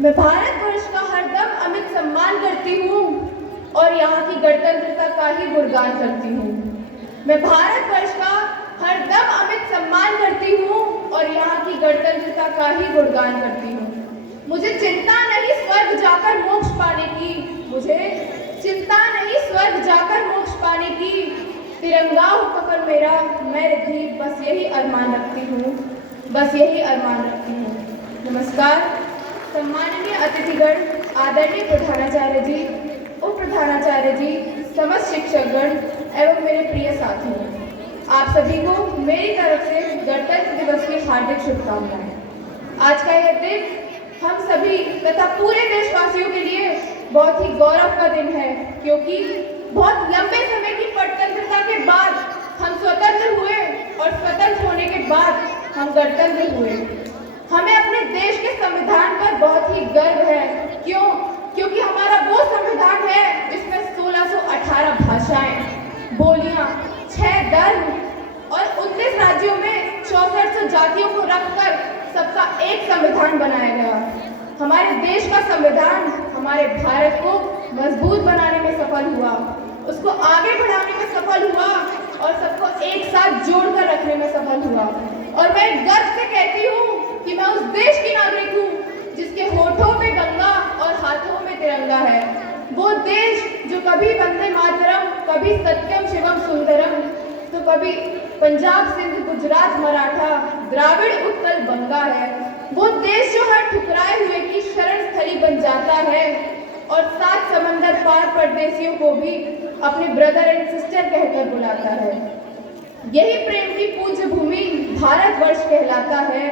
मैं भारतवर्ष का हरदम अमित सम्मान करती हूँ और यहाँ की गणतंत्रता का ही गुणगान करती हूँ। मैं भारतवर्ष का हरदम अमित सम्मान करती हूँ और यहाँ की गणतंत्रता का ही गुणगान करती हूँ। मुझे चिंता नहीं स्वर्ग जाकर मोक्ष पाने की, मुझे चिंता नहीं स्वर्ग जाकर मोक्ष पाने की। तिरंगा हो कफन मेरा, मैं भी बस यही अरमान रखती हूँ, बस यही अरमान रखती हूँ। नमस्कार, सम्माननीय अतिथिगण, आदरणीय प्रधानाचार्य जी, उप प्रधानाचार्य जी, समस्त शिक्षकगण एवं मेरे प्रिय साथियों, आप सभी को मेरी तरफ से गणतंत्र दिवस की हार्दिक शुभकामनाएं। आज का यह दिन हम सभी तथा पूरे देशवासियों के लिए बहुत ही गौरव का दिन है, क्योंकि बहुत लंबे समय की परतंत्रता के बाद हम स्वतंत्र हुए और स्वतंत्र होने के बाद हम गणतंत्र हुए। हमें अपने देश के संविधान पर बहुत ही गर्व है। क्यों? क्योंकि हमारा वो संविधान है जिसमें 1618 भाषाएं, बोलियां, 6 धर्म और 29 राज्यों में 6400 जातियों को रखकर सबका एक संविधान बनाया गया। हमारे देश का संविधान हमारे भारत को मजबूत बनाने में सफल हुआ, उसको आगे बढ़ाने में सफल हुआ और सबको एक साथ जोड़कर रखने में सफल हुआ। और मैं गर्व से कहती हूँ कि मैं उस देश की नागरिक हूँ जिसके होठों में गंगा और हाथों में तिरंगा है। वो देश जो कभी वंदे मातरम, कभी सत्यम शिवम सुंदरम, तो कभी पंजाब सिंध गुजरात मराठा द्राविड़ उत्कल बंगा है। वो देश जो हर ठुकराए हुए की शरण स्थली बन जाता है और 7 समंदर पार परदेशियों को भी अपने ब्रदर एंड सिस्टर कहकर बुलाता है। यही प्रेम की पूज्य भूमि भारतवर्ष कहलाता है,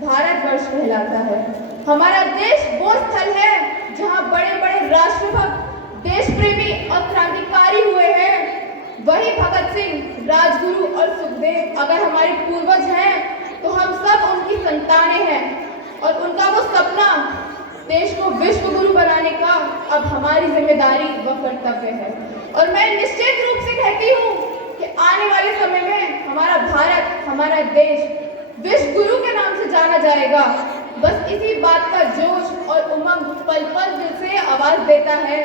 भारतवर्ष कहलाता है। हमारा देश वो स्थल है जहाँ बड़े बड़े राष्ट्रभक्त, देश प्रेमी और क्रांतिकारी हुए हैं। वही भगत सिंह, राजगुरु और सुखदेव अगर हमारे पूर्वज हैं तो हम सब उनकी संतानें हैं और उनका वो सपना देश को विश्व गुरु बनाने का अब हमारी जिम्मेदारी व कर्तव्य है। और मैं निश्चित रूप से कहती हूँ कि आने वाले समय में हमारा भारत, हमारा देश विश्व गुरु के नाम से जाना जाएगा। बस इसी बात का जोश और उमंग पल पल दिल से आवाज देता है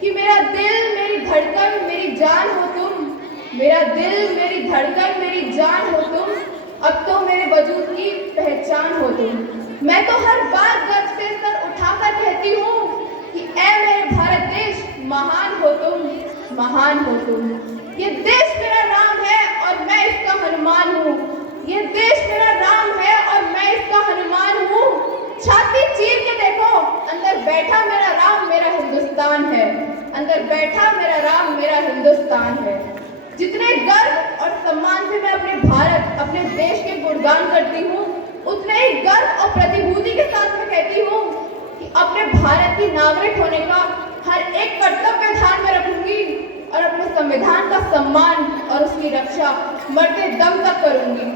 कि मेरा दिल, मेरी धड़कन, मेरी जान हो तुम। मेरा दिल, मेरी धड़कन, मेरी जान हो तुम। अब तो मेरे वजूद की पहचान हो तुम। मैं तो हर बार गर्व से सर उठाकर कहती हूँ कि ऐ मेरे भारत देश, महान हो तुम, महान हो तुम। ये देश मेरा राम है और मैं इसका हनुमान हूँ। ये देश मेरा राम है और मैं इसका हनुमान हूँ। छाती चीर के देखो, अंदर बैठा मेरा राम, मेरा हिंदुस्तान है। अंदर बैठा मेरा राम, मेरा हिंदुस्तान है। जितने गर्व और सम्मान से मैं अपने भारत, अपने देश के गुणगान करती हूँ, उतने ही गर्व और प्रतिभूति के साथ मैं कहती हूँ कि अपने भारत की नागरिक होने का हर एक कर्तव्य ध्यान में रखूंगी और अपने संविधान का सम्मान और उसकी रक्षा मरते दम तक करूंगी।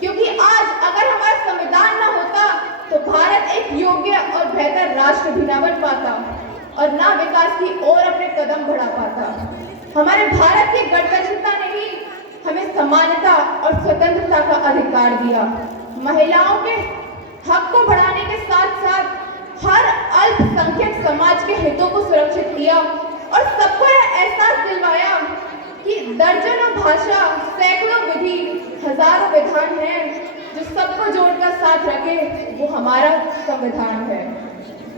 क्योंकि आज अगर हमारा संविधान न होता तो भारत एक योग्य और बेहतर राष्ट्र भी न बन पाता और ना विकास की ओर अपने कदम बढ़ा पाता। हमारे भारत की गणतंत्रता ने ही हमें समानता और स्वतंत्रता का अधिकार दिया। महिलाओं के हक को बढ़ाने के साथ साथ हर अल्पसंख्यक समाज के हितों को सुरक्षित किया और सबको यह एहसास दिलवाया कि दर्जनों भाषा, सैकड़ों विधि, हजारों विधान हैं जो सबको जोड़कर साथ रखे, वो हमारा संविधान है।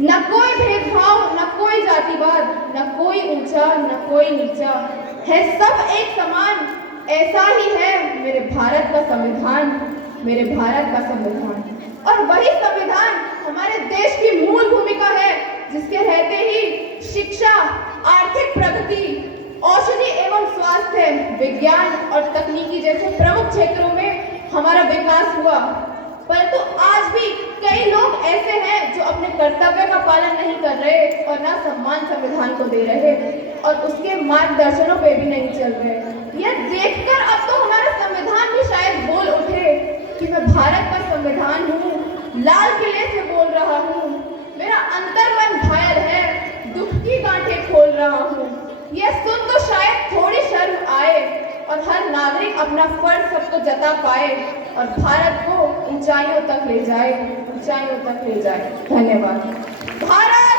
न कोई भेदभाव, न कोई जातिवाद, न कोई ऊंचा, न कोई नीचा, है सब एक समान। ऐसा ही है मेरे भारत का संविधान, मेरे भारत का संविधान। और वही संविधान हमारे देश की मूल भूमिका है, जिसके रहते ही शिक्षा, आर्थिक प्रगति, औषधि एवं स्वास्थ्य, विज्ञान और तकनीकी जैसे प्रमुख क्षेत्रों में हमारा विकास हुआ। परंतु आज भी कई लोग ऐसे हैं जो अपने कर्तव्य का पालन नहीं कर रहे और ना सम्मान संविधान को दे रहे और उसके मार्गदर्शनों पे भी नहीं चल रहे। यह देखकर अब तो हमारा संविधान भी शायद बोल उठे कि मैं भारत का संविधान हूँ, लाल किले से बोल रहा हूँ, मेरा अंतर्मन घायल है, दुख की गांठें खोल रहा हूँ। यह सुन तो शायद थोड़ी शर्म आए और हर नागरिक अपना फर्ज सबको जता पाए और भारत को ऊंचाइयों तक ले जाए, ऊंचाइयों तक ले जाए। धन्यवाद। भारत